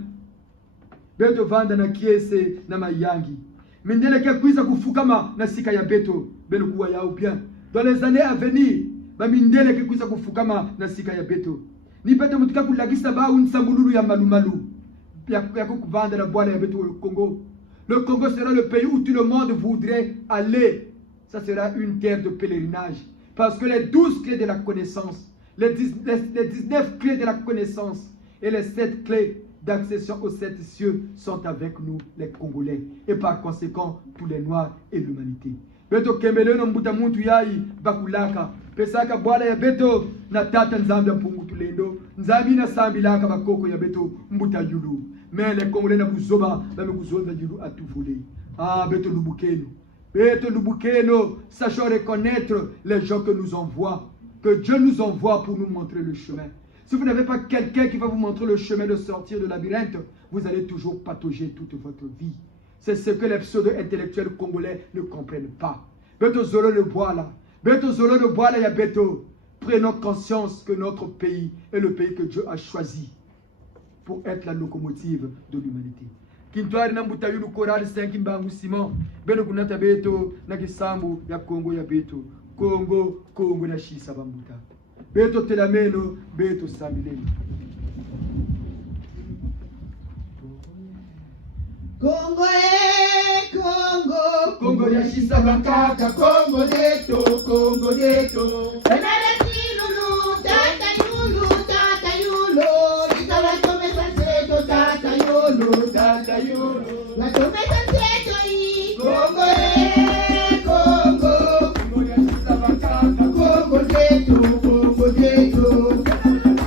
Beto vanda na kiese na mayangi. Mindele ke kuiza kufukama na sika ya beto. Belukuwa yao bien. Dans les années à venir, bamindele kikusa kufukama na sika ya beto. Ni beto mutika kulagisa ba unsambululu ya malumalu. Ya kukuvanda la boîte ya beto au Congo. Le Congo sera le pays où tout le monde voudrait aller. Ça sera une terre de pèlerinage. Parce que les 12 clés de la connaissance, les 19 clés de la connaissance et les 7 clés d'accession aux 7 cieux sont avec nous, les Congolais. Et par conséquent, tous les Noirs et l'humanité. Beto kembele no mbuta muntu yai bakulaka. Pesaka bwala ya beto na tata nzambi mpungu tulendo. Nzambi na sambi laka bakoko ya beto mbuta yulu. Mais les Congolais na buzoba, na buzoba yulu a tout volé. Ah, beto lubukeno. Beto lubukeno, sachons reconnaître les gens que nous envoie. Que Dieu nous envoie pour nous montrer le chemin. Si vous n'avez pas quelqu'un qui va vous montrer le chemin de sortir de labyrinthe, vous allez toujours patauger toute votre vie. C'est ce que les pseudo-intellectuels congolais ne comprennent pas. Beto Zolo le bois là. Beto Zolo le bois là, ya Beto. Prenons conscience que notre pays est le pays que Dieu a choisi pour être la locomotive de l'humanité. Kintwari na mbuta yulu korali 5 mbangu Simon. Beno kunata Beto na kisambu ya Kongo ya Beto. Kongo, Kongo na shisa bambuta. Beto telameno, Beto sambileno. Congo, Congo, Congo ya shisa bakaka, Congo leto, Congo leto. Tanara tilulu, tata yulu, litala tometa seto, tata yulu. La tometa seto yi, Congo Congo, Congo ya shisa bakaka, Congo leto, Congo leto. Congo,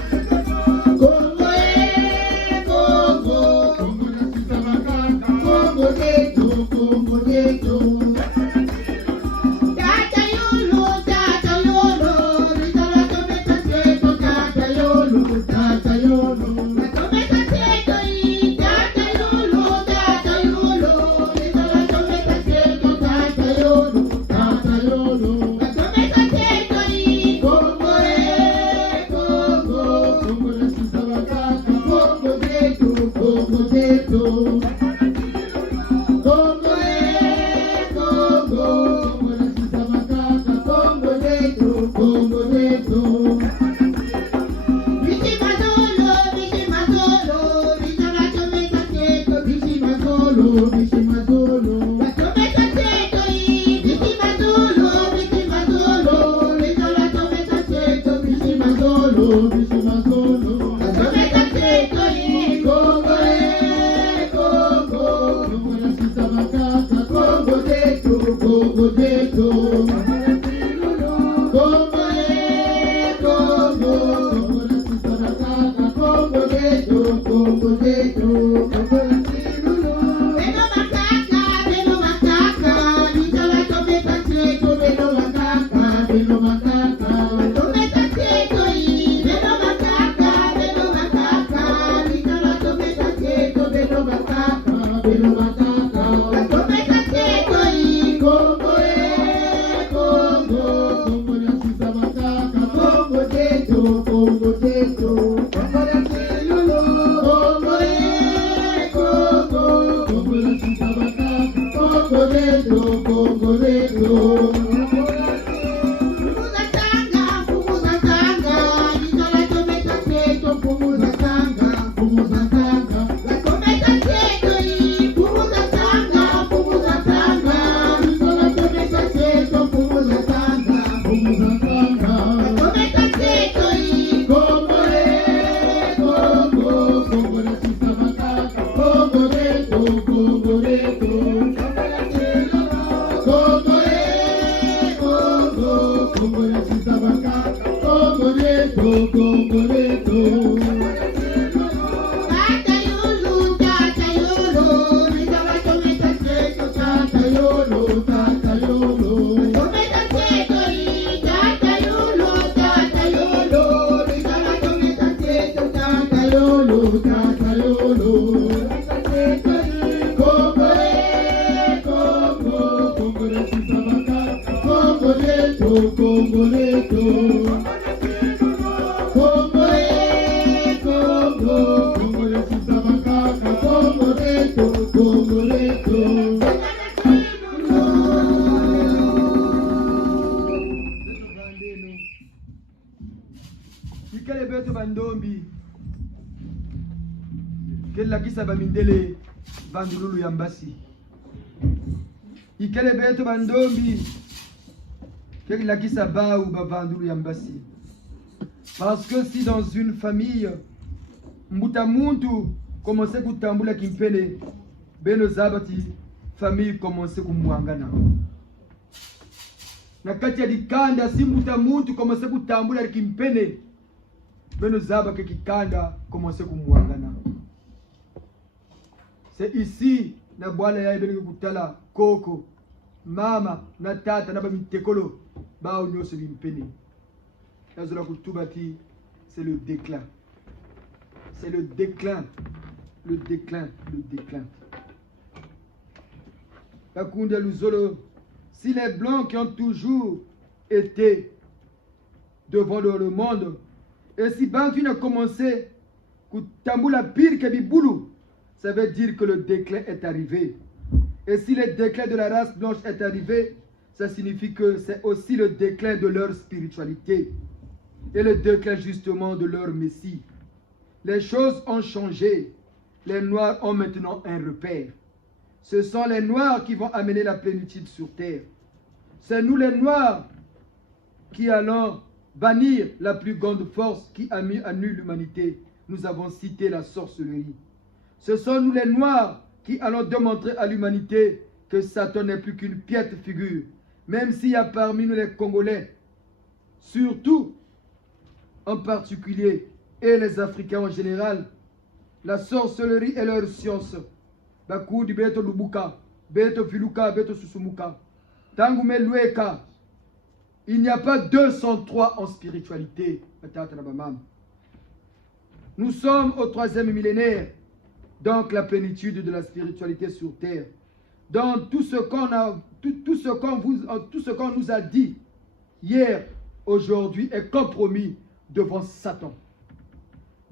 ikele beto bandombi kella kisa bamindele bandululu yambasi ikele beto bandombi kella kisa baou bavandulu yambasi. Parce que si dans une famille mbuta muntu commence kutambula kimpele beno zabati famille commence kumwangana na kati ya dikanda si mbuta muntu commence kutambula kimpene beno zabake kikanda commence kumwangana. C'est ici na bwana ya beno kutala koko mama na tata na bamitekolo bao nyoso bimpene. C'est le déclin. C'est le déclin. Le déclin. Le déclin. Si les Blancs qui ont toujours été devant le monde, et si Bantu a commencé, Tamboula pire que Biboulou, ça veut dire que le déclin est arrivé. Et si le déclin de la race blanche est arrivé, ça signifie que c'est aussi le déclin de leur spiritualité. Et le déclin justement de leur Messie. Les choses ont changé. Les Noirs ont maintenant un repère. Ce sont les Noirs qui vont amener la plénitude sur terre. C'est nous les Noirs qui allons bannir la plus grande force qui a mis à nu l'humanité. Nous avons cité la sorcellerie. Ce sont nous les Noirs qui allons démontrer à l'humanité que Satan n'est plus qu'une piètre figure. Même s'il y a parmi nous les Congolais, surtout en particulier, et les Africains en général, la sorcellerie et leur science. Bakoudi beto lubuka, beto filuka, beto susumuka. Tangume lueka. Il n'y a pas 203 en spiritualité. Nous sommes au 3e millénaire, donc la plénitude de la spiritualité sur terre. Dans tout ce qu'on nous a dit hier, aujourd'hui est compromis devant Satan.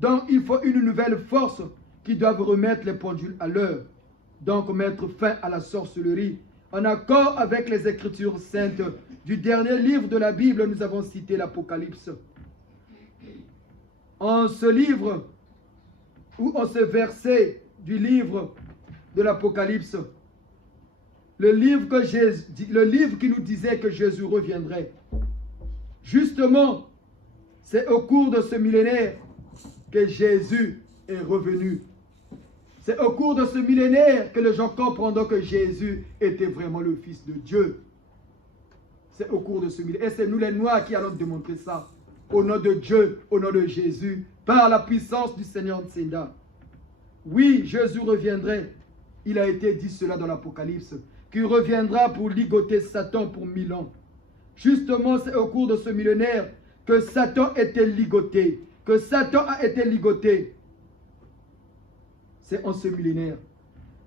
Donc il faut une nouvelle force qui doit remettre les pendules à l'heure. Donc mettre fin à la sorcellerie. En accord avec les Écritures saintes du dernier livre de la Bible, nous avons cité l'Apocalypse. En ce livre, ou en ce verset du livre de l'Apocalypse, le livre qui nous disait que Jésus reviendrait. Justement, c'est au cours de ce millénaire que Jésus est revenu. C'est au cours de ce millénaire que les gens comprendront que Jésus était vraiment le Fils de Dieu. C'est au cours de ce millénaire. Et c'est nous les Noirs qui allons démontrer ça. Au nom de Dieu, au nom de Jésus, par la puissance du Seigneur Ntsenda. Oui, Jésus reviendrait. Il a été dit cela dans l'Apocalypse. Qu'il reviendra pour ligoter Satan pour 1000 ans. Justement, c'est au cours de ce millénaire que Satan était ligoté. Que Satan a été ligoté. C'est en ce millénaire.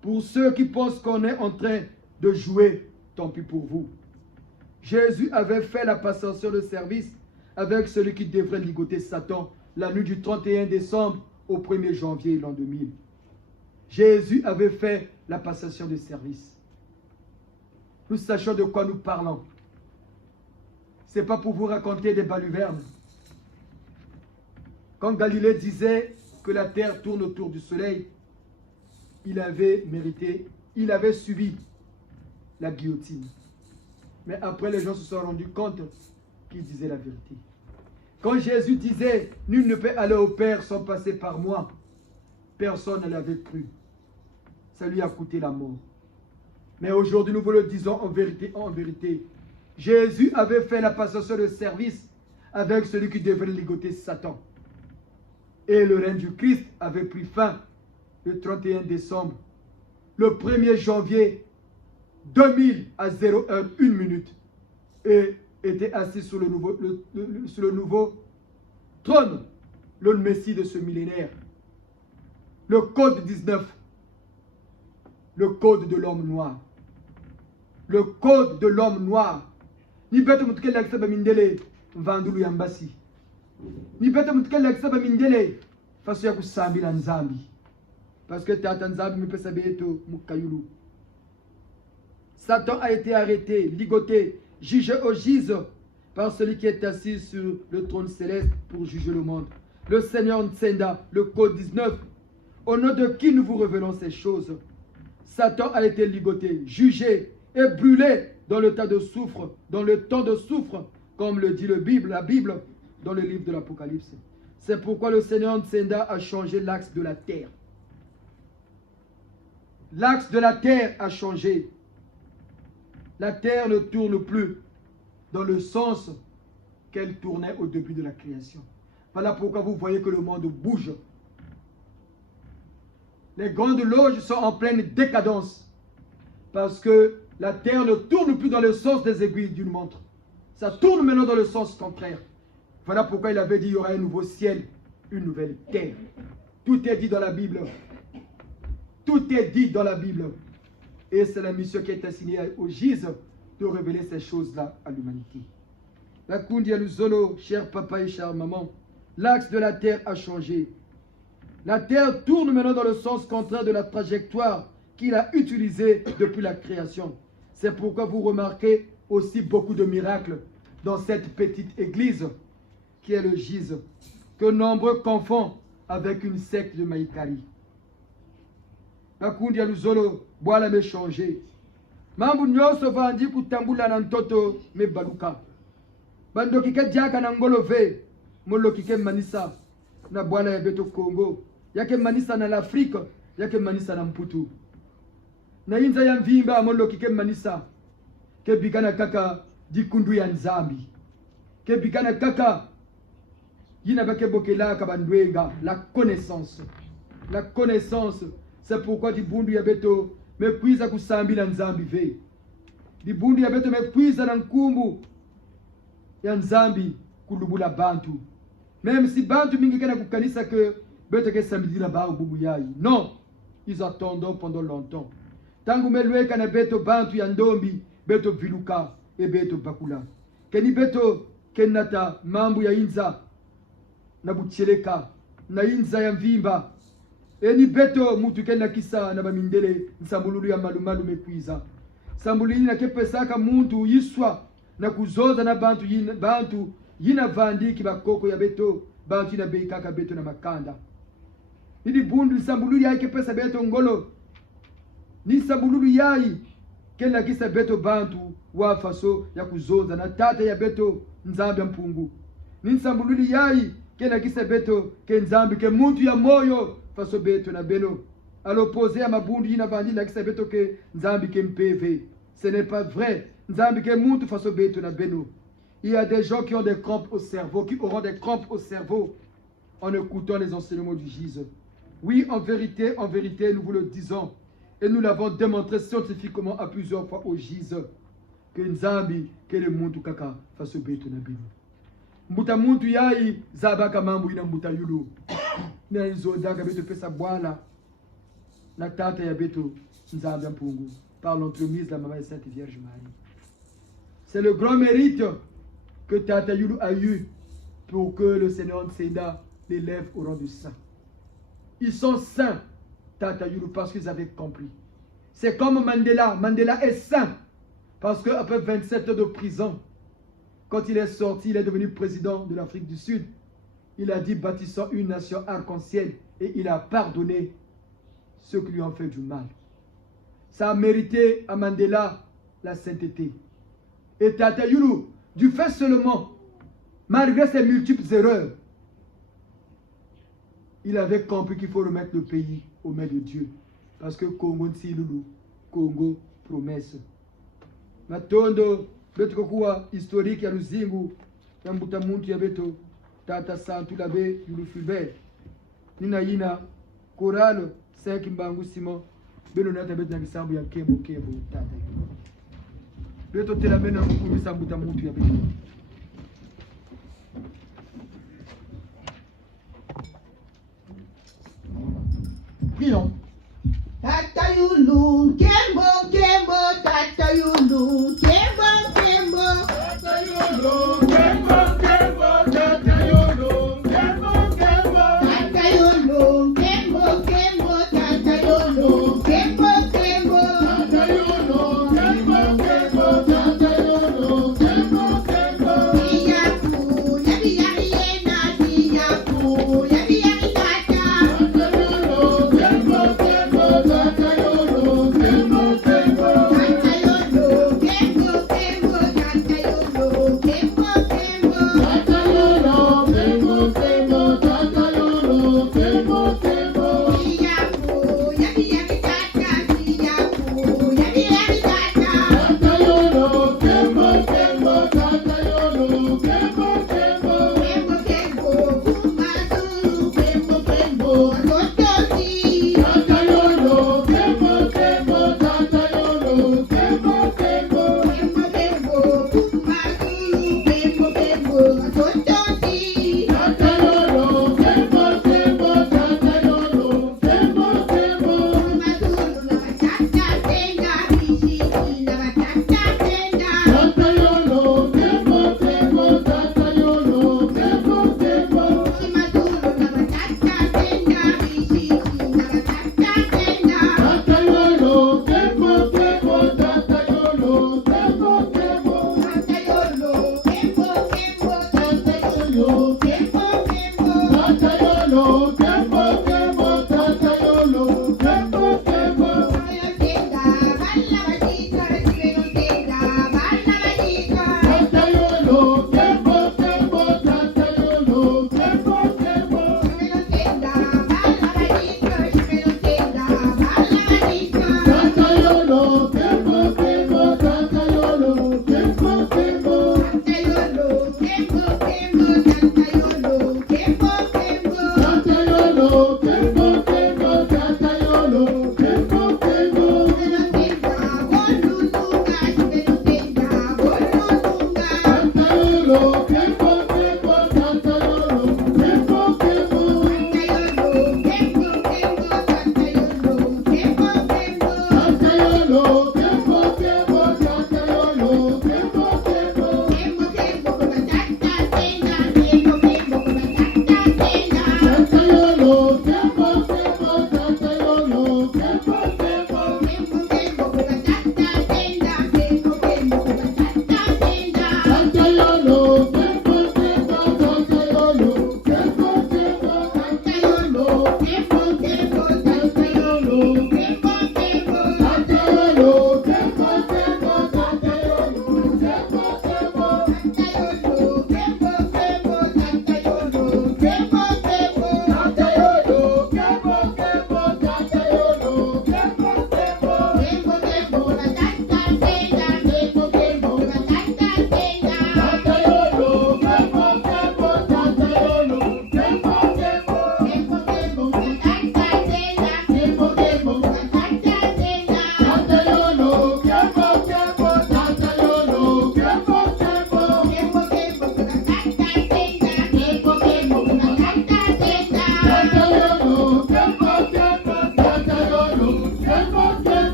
Pour ceux qui pensent qu'on est en train de jouer, tant pis pour vous. Jésus avait fait la passation de service avec celui qui devrait ligoter Satan la nuit du 31 décembre au 1er janvier l'an 2000. Jésus avait fait la passation de service. Nous sachons de quoi nous parlons. Ce n'est pas pour vous raconter des balivernes. Quand Galilée disait que la terre tourne autour du soleil, il avait mérité, il avait subi la guillotine. Mais après, les gens se sont rendus compte qu'il disait la vérité. Quand Jésus disait, nul ne peut aller au Père sans passer par moi, personne ne l'avait cru. Ça lui a coûté la mort. Mais aujourd'hui, nous vous le disons en vérité, Jésus avait fait la passation de service avec celui qui devait ligoter Satan. Et le règne du Christ avait pris fin le 31 décembre. Le 1er janvier 2000 à 0h, 1 minute. Et était assis sur le nouveau trône, le Messie de ce millénaire. Le code 19. Le code de l'homme noir. Le code de l'homme noir. Ni bete mutuke laksa mindele vandulu yambasi. Ni bete mutuke laksa mindele faso ya kusambi na nzambi. Parce que tata nzambi mipesa beto mukayulu. Satan a été arrêté, ligoté, jugé au gise par celui qui est assis sur le trône céleste pour juger le monde. Le Seigneur Ntsenda, le code 19. Au nom de qui nous vous révélons ces choses? Satan a été ligoté, jugé et brûlé dans le temps de soufre, comme le dit la Bible, dans le livre de l'Apocalypse. C'est pourquoi le Seigneur Ntsenda a changé l'axe de la terre. L'axe de la terre a changé. La terre ne tourne plus dans le sens qu'elle tournait au début de la création. Voilà pourquoi vous voyez que le monde bouge. Les grandes loges sont en pleine décadence. Parce que la terre ne tourne plus dans le sens des aiguilles d'une montre. Ça tourne maintenant dans le sens contraire. Voilà pourquoi il avait dit qu'il y aura un nouveau ciel, une nouvelle terre. Tout est dit dans la Bible. Tout est dit dans la Bible. Et c'est la mission qui est assignée au GIZ de révéler ces choses-là à l'humanité. La Kundia Luzolo, cher papa et chère maman, l'axe de la terre a changé. La terre tourne maintenant dans le sens contraire de la trajectoire qu'il a utilisée depuis la création. C'est pourquoi vous remarquez aussi beaucoup de miracles dans cette petite église qui est le GIZ, que nombreux confondent avec une secte de Maïkari. Makundi ya luzolo bwala me changé. Mambu nyoso vandi kutambula na ntoto me baluka. Bando kike jaka na ngolo ve. Molo kike manisa na bwala ya beto Congo. Yake manisa na l'Afrique, yake manisa na Mputu. Na inza ya mvimba molo kike manisa. Ke bikana kaka dikundu ya Nzambi. Ke bikana kaka yina bake bokela kabandwenga, la connaissance. La connaissance. C'est pourquoi dibundu ya beto mekwiza kusambi na Nzambi ve. Dibundu ya beto mekwiza na nkumbu ya Nzambi kulubula bantu. Même si bantu mingi kana kukanisa que beto ke samedi na ba bubu yayi. Non, ils attendent pendant longtemps. Tangu melweka na beto bantu ya ndombi, beto viluka e beto bakula. Keni beto kenata mambu ya inza na bucheleka na inza ya mvimba. Eni beto mutu kena kisa na bamindele nsambululu ya malumalu mekwiza. Sambulini na kepesaka muntu yiswa na kuzoza na bantu yina vandi kibakoko ya beto bantu yina beikaka beto na makanda. Nidi bundu sambululu ya kepesa beto ngolo. Ni sambululu yai kena kisa beto bantu wafaso ya kuzoza na tata ya beto Nzambi ya mpungu. Ni sambululu yai kena kisa beto ke Nzambi ke muntu ya moyo faso beto na beno. À l'opposé à mabundu yina vandi la kisa beto ke Nzambi ke mpeve. Ce n'est pas vrai. Nzambi ke muntu faso beto na beno. Il y a des gens qui ont des crampes au cerveau, qui auront des crampes au cerveau en écoutant les enseignements du GIZ. Oui, en vérité, nous vous le disons. Et nous l'avons démontré scientifiquement à plusieurs fois au GIZ. Que Nzambi, que le muntu kaka faso beto na beno. Mbuta muntu yai zabaka mambu ina mbuta yulu. Na izo daga beto pesa bwala. Na tata ya beto Nzambi ya mpungu. Par l'entremise de la maman et Sainte Vierge Marie. C'est le grand mérite que Tata Yulu a eu pour que le Seigneur Ntsenda l'élève au rang de saint. Ils sont saints, Tata Yulu, parce qu'ils avaient compris. C'est comme Mandela. Mandela est saint parce qu'après 27 ans de prison, quand il est sorti, il est devenu président de l'Afrique du Sud. Il a dit bâtissons une nation arc-en-ciel et il a pardonné ceux qui lui ont fait du mal. Ça a mérité à Mandela la sainteté. Et Tata Yulu, du fait seulement, malgré ses multiples erreurs, il avait compris qu'il faut remettre le pays aux mains de Dieu. Parce que Congo Nsilulu, Congo promesse. Matondo, beto kuwa historique ya Luzingu, ya mbuta muntu ya beto, Tata Santu Labe Yulu Fulbert. Nina yina, Koralo, 5 mbangu Simon, beno nata beto na kisambu ya kembo Tata Yulu. Beto tela mena kukumisa mbuta muntu ya beto. Prions. Tata Yulu, Kembo, Kembo, Tata Yulu, Kembo, Kembo. Tata Yulu, Kembo, Kembo, Tata Yulu, Kembo, Kembo. Tata Yulu, Kembo, Kembo, Tata Yulu, Kembo, Kembo. Tata Yulu, Kembo, Kembo, Tata Yulu, Kembo, Kembo.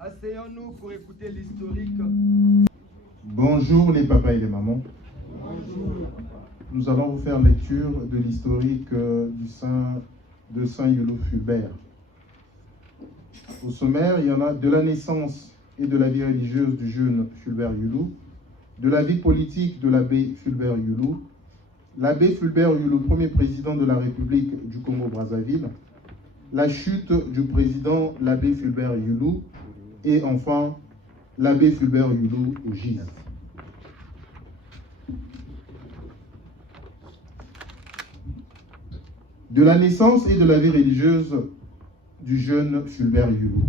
Asseyons-nous pour écouter l'historique. Bonjour les papas et les mamans. Bonjour. Nous allons vous faire lecture de l'historique de Saint Youlou Fulbert. Au sommaire, il y en a de la naissance et de la vie religieuse du jeune Fulbert Youlou, de la vie politique de l'abbé Fulbert Yulu, l'abbé Fulbert Yulu, premier président de la République du Congo-Brazzaville, la chute du président l'abbé Fulbert Yulu et enfin l'abbé Fulbert Yulu au GIZ. De la naissance et de la vie religieuse du jeune Fulbert Yulu.